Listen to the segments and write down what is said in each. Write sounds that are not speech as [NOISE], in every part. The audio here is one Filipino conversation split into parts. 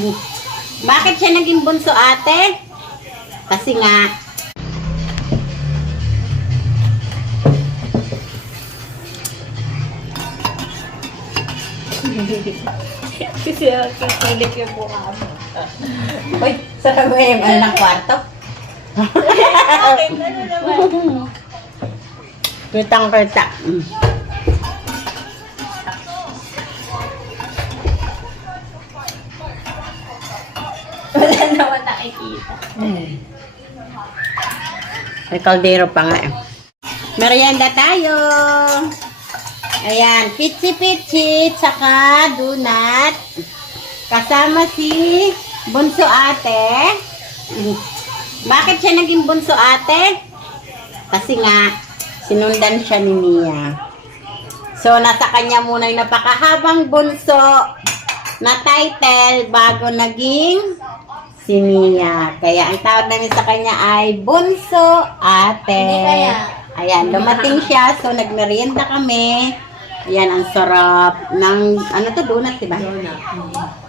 [LAUGHS] Bakit siya naging bunso ate? Kasi nga, Kasi kikilit yung mukha mo. uy, sarap mo yung ano ng kwarto. [LAUGHS] Bakit? Nakikita. May kaldero pa nga eh. Merienda tayo. Ayan, pitsi-pitsi, tsaka donut. Kasama si Bunso Ate. Bakit siya naging Bunso Ate? Kasi nga, sinundan siya ni Mia. So, nasa kanya muna yung napakahabang bunso na title bago naging si Mia. Kaya ang tawag namin sa kanya ay Bunso Ate. Ayan, dumating siya. So, nagmerienda kami. Ayan, ang sarap ng, ano to, donut, diba?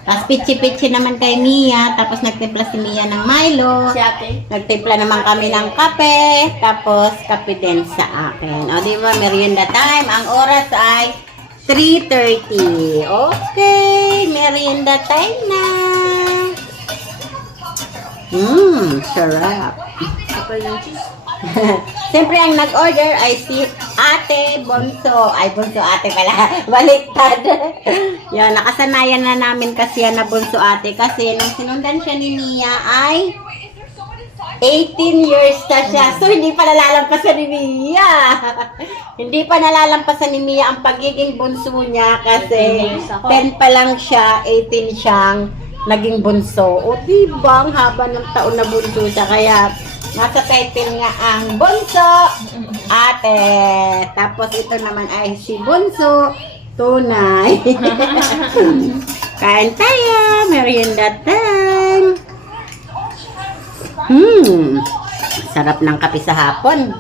Tapos, pitsi-pitsi naman kay Mia. Tapos, nagtimpla si Mia ng Milo. Si ate. Nagtimpla naman kami ng kape. Tapos, kape din sa akin. O, di ba, merienda time. Ang oras ay 3.30. Okay, merienda time na. Mmm, sarap. Kapal ng cheese. [LAUGHS] Siyempre, ang nag-order ay si Ate Bonso. Ay, Bonso Ate pala. [LAUGHS] Baliktad. [LAUGHS] Yan, nakasanayan na namin kasi yan na Bonso Ate. Kasi nung sinundan siya ni Mia ay 18 years na siya. So, hindi pa nalalampasan ni Mia. hindi pa nalalampasan ni Mia ang pagiging bunso niya kasi 18 years ako. 10 pa lang siya, 18 siyang naging bunso. O di ba, ang haba ng taon na bunso siya. Kaya nasa title nga ang bunso ate. Tapos ito naman ay si bunso tunay. [LAUGHS] Kain tayo, merienda time. Hmm, sarap ng kape sa hapon.